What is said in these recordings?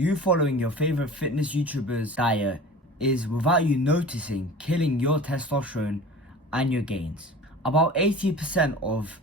you following your favorite fitness YouTuber's diet is, without you noticing, killing your testosterone and your gains. About 80% of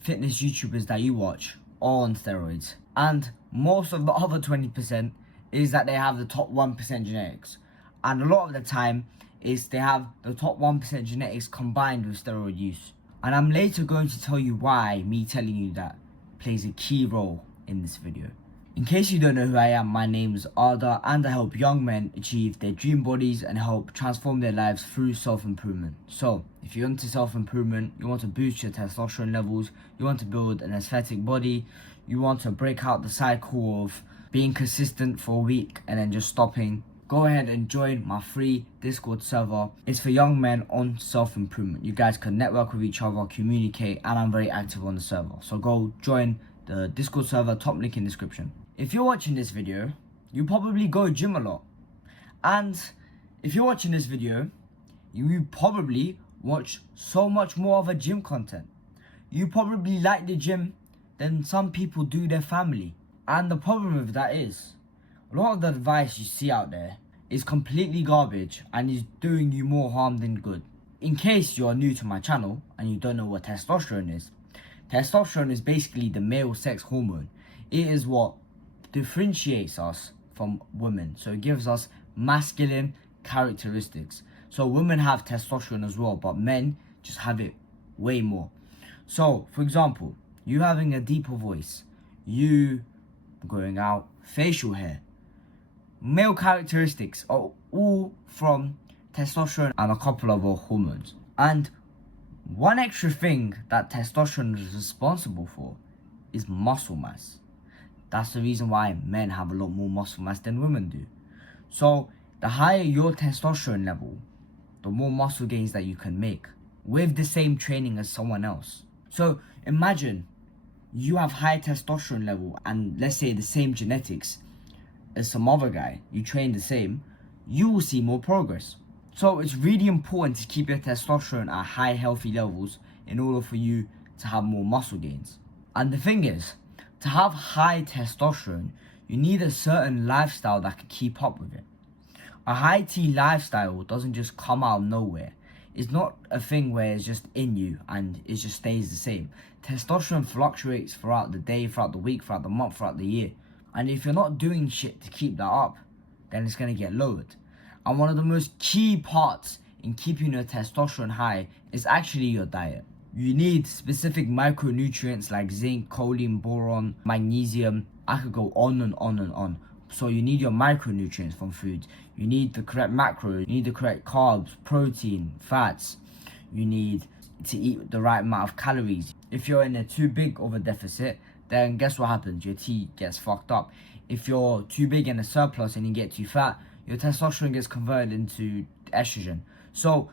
fitness YouTubers that you watch are on steroids, and most of the other 20% is that they have the top 1% genetics, and a lot of the time is they have the top 1% genetics combined with steroid use. And I'm later going to tell you why me telling you that plays a key role in this video. In case you don't know who I am, my name is Arda, and I help young men achieve their dream bodies and help transform their lives through self-improvement. So, if you're into self-improvement, you want to boost your testosterone levels, you want to build an aesthetic body, you want to break out the cycle of being consistent for a week and then just stopping, go ahead and join my free Discord server. It's for young men on self-improvement. You guys can network with each other, communicate, and I'm very active on the server. So go join the Discord server, top link in description. If you're watching this video, you probably go gym a lot. And if you're watching this video, you probably watch so much more of a gym content. You probably like the gym than some people do their family. And the problem with that is, a lot of the advice you see out there is completely garbage and is doing you more harm than good. In case you are new to my channel and you don't know what testosterone is basically the male sex hormone. It is what differentiates us from women. So it gives us masculine characteristics. So women have testosterone as well, but men just have it way more. So, for example, you having a deeper voice, you going out, facial hair, male characteristics are all from testosterone and a couple of other hormones. And one extra thing that testosterone is responsible for is muscle mass. That's the reason why men have a lot more muscle mass than women do. So the higher your testosterone level, the more muscle gains that you can make with the same training as someone else. So imagine you have high testosterone level and let's say the same genetics as some other guy, you train the same, you will see more progress. So it's really important to keep your testosterone at high healthy levels in order for you to have more muscle gains. And the thing is, to have high testosterone, you need a certain lifestyle that can keep up with it. A high T lifestyle doesn't just come out of nowhere. It's not a thing where it's just in you and it just stays the same. Testosterone fluctuates throughout the day, throughout the week, throughout the month, throughout the year. And if you're not doing shit to keep that up, then it's going to get lowered. And one of the most key parts in keeping your testosterone high is actually your diet. You need specific micronutrients like zinc, choline, boron, magnesium. I could go on and on and on. So you need your micronutrients from food. You need the correct macros. You need the correct carbs, protein, fats. You need to eat the right amount of calories. If you're in a too big of a deficit, then guess what happens? Your T gets fucked up. If you're too big in a surplus and you get too fat, your testosterone gets converted into estrogen. So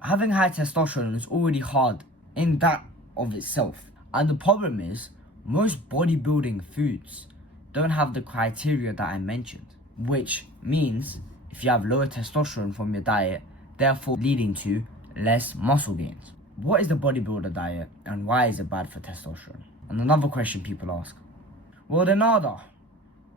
having high testosterone is already hard in that of itself. And the problem is, most bodybuilding foods don't have the criteria that I mentioned, which means if you have lower testosterone from your diet, therefore leading to less muscle gains. What is the bodybuilder diet and why is it bad for testosterone? And another question people ask, well then Arda,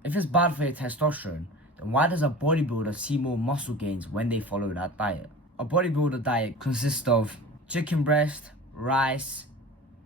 if it's bad for your testosterone, then why does a bodybuilder see more muscle gains when they follow that diet? A bodybuilder diet consists of chicken breast, rice,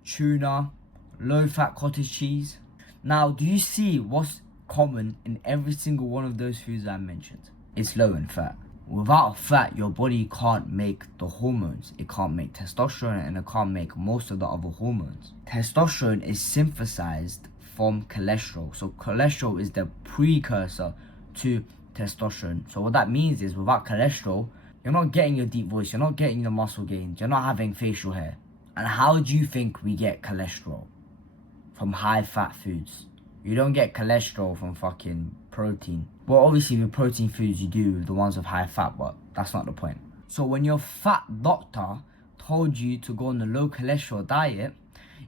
tuna, low-fat cottage cheese. Now, do you see what's common in every single one of those foods I mentioned? It's low in fat. Without fat, your body can't make the hormones. It can't make testosterone and it can't make most of the other hormones. Testosterone is synthesized from cholesterol. So cholesterol is the precursor to testosterone. So what that means is without cholesterol, you're not getting your deep voice, you're not getting the muscle gains, you're not having facial hair. And how do you think we get cholesterol? From high fat foods. You don't get cholesterol from fucking protein. Well, obviously with protein foods you do, the ones with high fat, but that's not the point. So when your fat doctor told you to go on a low cholesterol diet,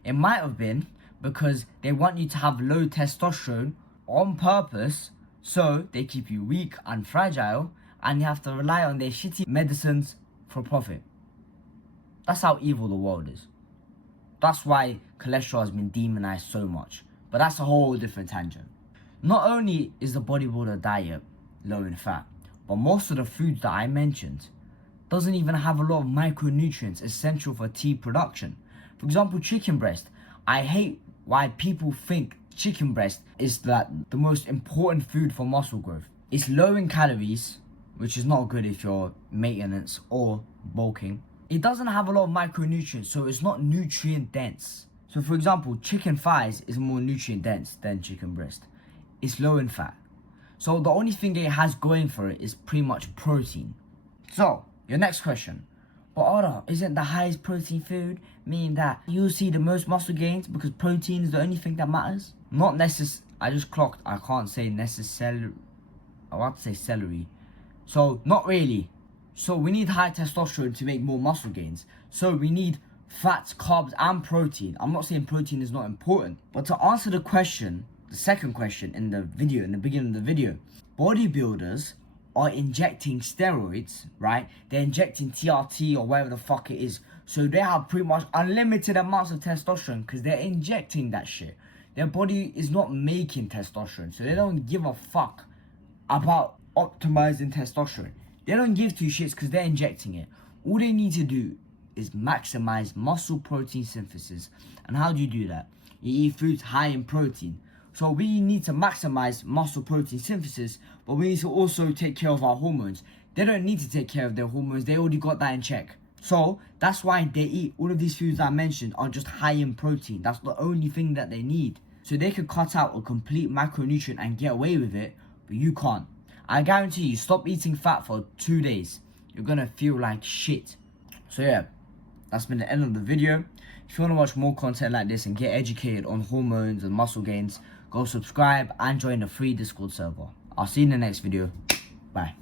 it might have been because they want you to have low testosterone on purpose, so they keep you weak and fragile and you have to rely on their shitty medicines for profit. That's how evil the world is. That's why cholesterol has been demonized so much. But that's a whole different tangent. Not only is the bodybuilder diet low in fat, but most of the foods that I mentioned doesn't even have a lot of micronutrients essential for teeth production. For example, chicken breast. I hate why people think chicken breast is the most important food for muscle growth. It's low in calories, which is not good if you're maintenance or bulking. It doesn't have a lot of micronutrients, so it's not nutrient dense. So for example, chicken thighs is more nutrient dense than chicken breast. It's low in fat. So the only thing it has going for it is pretty much protein. So, your next question. But Oda, isn't the highest protein food mean that you'll see the most muscle gains because protein is the only thing that matters? Not necessarily. I just clocked. I can't say necessarily. I want to say celery. So, not really. So, we need high testosterone to make more muscle gains. So, we need fats, carbs, and protein. I'm not saying protein is not important. But to answer the question, the second question in the beginning of the video, bodybuilders are injecting steroids, right? They're injecting TRT or whatever the fuck it is. So they have pretty much unlimited amounts of testosterone because they're injecting that shit. Their body is not making testosterone, so they don't give a fuck about optimizing testosterone. They don't give two shits because they're injecting it. All they need to do is maximize muscle protein synthesis. And how do you do that? You eat foods high in protein. So we need to maximize muscle protein synthesis, but we need to also take care of our hormones. They don't need to take care of their hormones. They already got that in check. So that's why they eat all of these foods that I mentioned are just high in protein. That's the only thing that they need. So they could cut out a complete macronutrient and get away with it, but you can't. I guarantee you, stop eating fat for 2 days. You're gonna feel like shit. So yeah, that's been the end of the video. If you want to watch more content like this and get educated on hormones and muscle gains, go subscribe and join the free Discord server. I'll see you in the next video. Bye.